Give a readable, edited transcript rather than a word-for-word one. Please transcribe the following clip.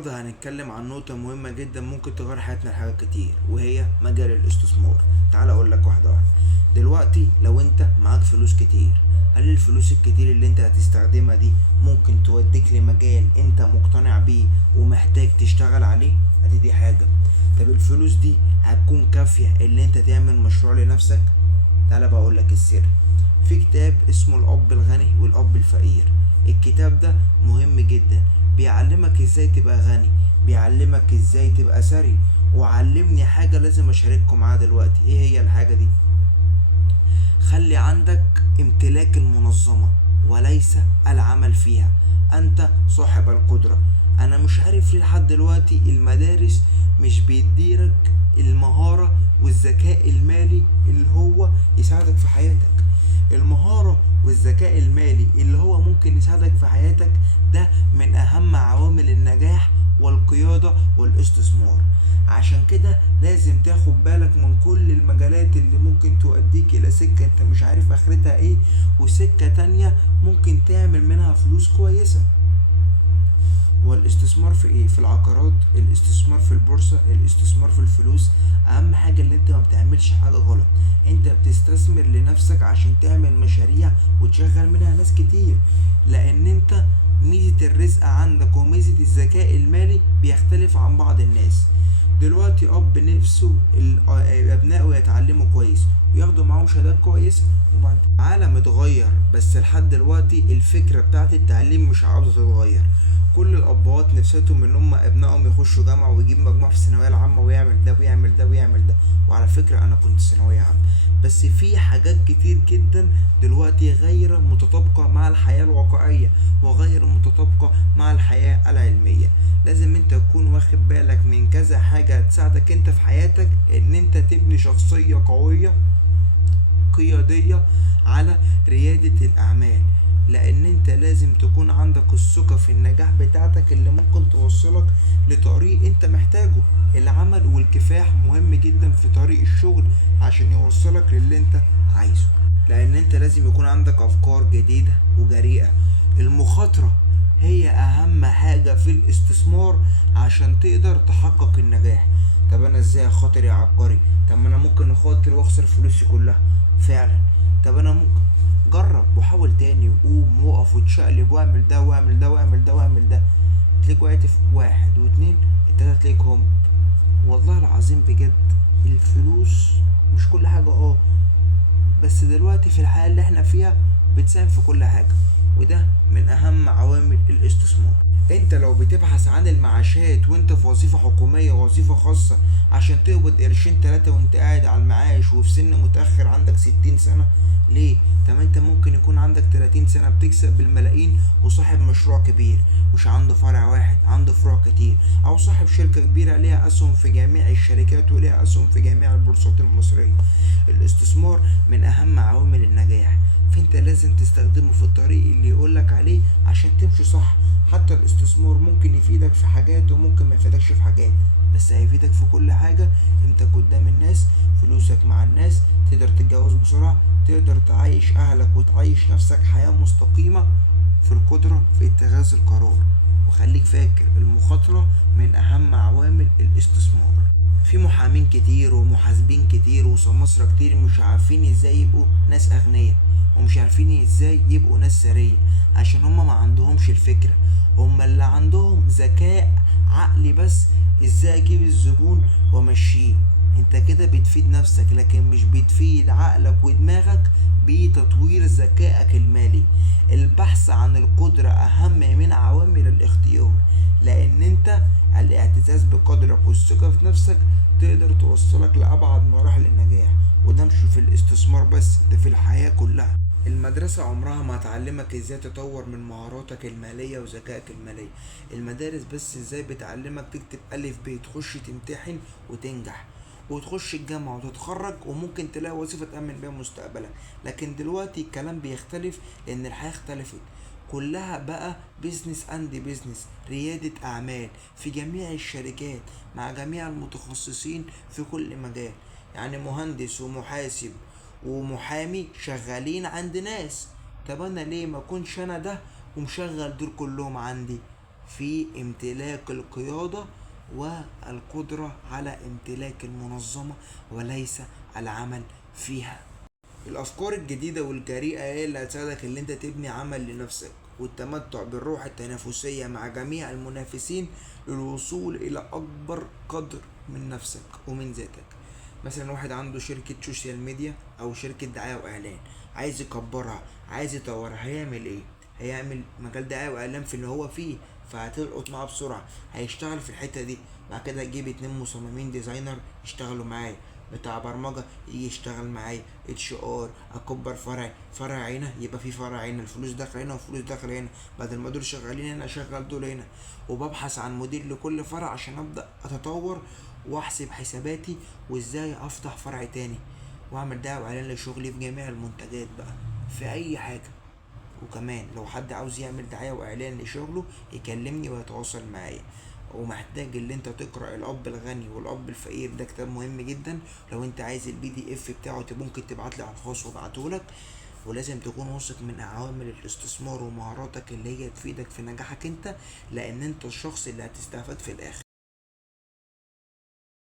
النهاردة هنتكلم عن نقطة مهمة جدا ممكن تغير حياتنا لحاجات كتير، وهي مجال الاستثمار. تعال اقول لك واحدة واحدة. دلوقتي لو انت معاك فلوس كتير، هل الفلوس الكتير اللي انت هتستخدمها دي ممكن توديك لمجال انت مقتنع بيه ومحتاج تشتغل عليه؟ دي حاجة. طب الفلوس دي هتكون كافية اللي انت تعمل مشروع لنفسك؟ تعالى بقول لك السر. في كتاب اسمه الأب الغني والأب الفقير. الكتاب ده مهم جدا، بيعلمك ازاي تبقى غني، بيعلمك ازاي تبقى ثري. وعلمني حاجة لازم اشارككم معاها دلوقتي. ايه هي الحاجة دي؟ خلي عندك امتلاك المنظمة وليس العمل فيها. انت صاحب القدرة. انا مش عارف ليه لحد دلوقتي المدارس مش بيديلك المهارة والذكاء المالي اللي هو يساعدك في حياتك. المهارة والذكاء المالي اللي هو ممكن يساعدك في حياتك ده من اهم عوامل النجاح والقيادة والاستثمار. عشان كده لازم تاخد بالك من كل المجالات اللي ممكن توديك الى سكة انت مش عارف اخرتها ايه، وسكة تانية ممكن تعمل منها فلوس كويسة. والاستثمار في ايه؟ في العقارات، الاستثمار في البورصة، الاستثمار في الفلوس. اهم حاجة اللي انت ما بتعملش حاجة غلط، انت بتستثمر لنفسك عشان تعمل مشاريع وتشغل منها ناس كتير. لان انت ميزة الرزق عندك وميزة الذكاء المالي بيختلف عن بعض الناس. دلوقتي اب نفسه ابنائه يتعلموا كويس وياخدوا معاهم شهادات كويسة، وبعد العالم اتغير، بس لحد دلوقتي الفكرة بتاعت التعليم مش عاوزة تتغير. كل الابهات نفسهم ان هم ابنائهم يخشوا جامعه ويجيب مجموع في الثانويه العامه ويعمل ده ويعمل ده ويعمل ده. وعلى فكره انا كنت ثانويه عامه، بس في حاجات كتير جدا دلوقتي غير متطابقه مع الحياه الواقعيه وغير متطابقه مع الحياه العلميه. لازم انت تكون واخد بالك من كذا حاجه تساعدك انت في حياتك ان انت تبني شخصيه قويه قياديه على رياده الاعمال. لان انت لازم تكون عندك الثقة في النجاح بتاعتك اللي ممكن توصلك لطريق انت محتاجه. العمل والكفاح مهم جدا في طريق الشغل عشان يوصلك للي انت عايزه. لان انت لازم يكون عندك افكار جديدة وجريئة. المخاطرة هي اهم حاجة في الاستثمار عشان تقدر تحقق النجاح. طب انا ازاي اخاطر يا عبقري؟ طب ما انا ممكن اخاطر واخسر فلوسي كلها فعلا. طب انا ممكن جرب وحاول تاني وقوم وقف وتشقلب واعمل ده واعمل ده واعمل ده واعمل ده. تلاقيك وقعت في 1 و2 التلاتة تلاقيك هم. والله العظيم بجد الفلوس مش كل حاجة، بس دلوقتي في الحياة اللي احنا فيها بتساهم في كل حاجة، وده من اهم عوامل الاستثمار. انت لو بتبحث عن المعاشات وانت في وظيفة حكومية وظيفة خاصة عشان تقبض قرشين 3 وانت قاعد على المعاش وفي سن متأخر عندك 60 سنة، ليه؟ طب انت ممكن يكون عندك 30 سنة بتكسب بالملايين وصاحب مشروع كبير، مش عنده فرع واحد، عنده فروع كتير، او صاحب شركة كبيرة ليها اسهم في جميع الشركات وليها اسهم في جميع البورصات المصرية. الاستثمار من اهم عوامل النجاح، فانت لازم تستخدمه في الطريق اللي يقولك عليه عشان تمشي صح. حتى الاستثمار ممكن يفيدك في حاجات وممكن ما يفيدكش في حاجات، بس هيفيدك في كل حاجة. انت قدام الناس، فلوسك مع الناس، تقدر تتجوز بسرعة، تقدر تعيش اهلك وتعيش نفسك حياة مستقيمة، في القدرة في اتخاذ القرار. وخليك فاكر المخاطرة من اهم عوامل الاستثمار. في محامين كتير ومحاسبين كتير وسماسرة كتير مش عارفين ازاي يبقوا ناس اغنياء، ومش عارفين ازاي يبقوا ناس ثرية، عشان هما ما عندهمش الفكرة. هما اللي عندهم ذكاء عقلي بس، ازاي اجيب الزبون وامشيه. انت كده بتفيد نفسك لكن مش بتفيد عقلك ودماغك بتطوير ذكائك المالي. البحث عن القدرة اهم من عوامل الاختيار، لان انت الاعتزاز بقدرك والثقة في نفسك تقدر توصلك لأبعد مراحل النجاح. وده مش في الاستثمار بس، ده في الحياة كلها. المدرسة عمرها ما هتعلمك ازاي تطور من مهاراتك المالية وذكائك المالي. المدارس بس ازاي بتعلمك تكتب ألف ب، تخش تمتحن وتنجح وتخش الجامعة وتتخرج وممكن تلاقي وظيفة تأمن بيها مستقبلك. لكن دلوقتي الكلام بيختلف لأن الحياة اختلفت، كلها بقى بيزنس اند بيزنس، ريادة اعمال في جميع الشركات مع جميع المتخصصين في كل مجال. يعني مهندس ومحاسب ومحامي شغالين عند ناس. طب انا ليه ما اكونش انا ده ومشغل دول كلهم عندي؟ في امتلاك القيادة والقدرة على امتلاك المنظمة وليس العمل فيها. الافكار الجديدة والجريئة هي اللي هتساعدك اللي انت تبني عمل لنفسك والتمتع بالروح التنافسية مع جميع المنافسين للوصول الى اكبر قدر من نفسك ومن ذاتك. مثلا واحد عنده شركة سوشيال ميديا او شركة دعاية واعلان، عايز يكبرها، عايز يطورها، هيعمل ايه؟ هيعمل مجال دعاية واعلان في اللي هو فيه، فهتلقط معاه بسرعة، هيشتغل في الحتة دي. بعد كده يجيب 2 مصممين ديزاينر يشتغلوا معايا، بتاع برمجة يجي يشتغل معايا، HR، اكبر فرع هنا، يبقى في فرع هنا، الفلوس داخله هنا والفلوس داخله هنا، بدل ما دول شغالين هنا اشغل دول هنا. وببحث عن مدير لكل فرع عشان ابدا اتطور واحسب حساباتي وازاي افتح فرع تاني، واعمل دعوة اعلان لشغلي في جميع المنتجات بقى، في اي حاجة. وكمان لو حد عاوز يعمل دعاية واعلان لشغله يكلمني ويتواصل معايا. ومحتاج اللي انت تقرأ الاب الغني والاب الفقير، ده كتاب مهم جدا. لو انت عايز الPDF بتاعه ممكن تبعتلي على الخاص وابعتهولك. ولازم تكون واثق من عوامل الاستثمار ومهاراتك اللي هي تفيدك في نجاحك انت، لان انت الشخص اللي هتستفاد في الاخر.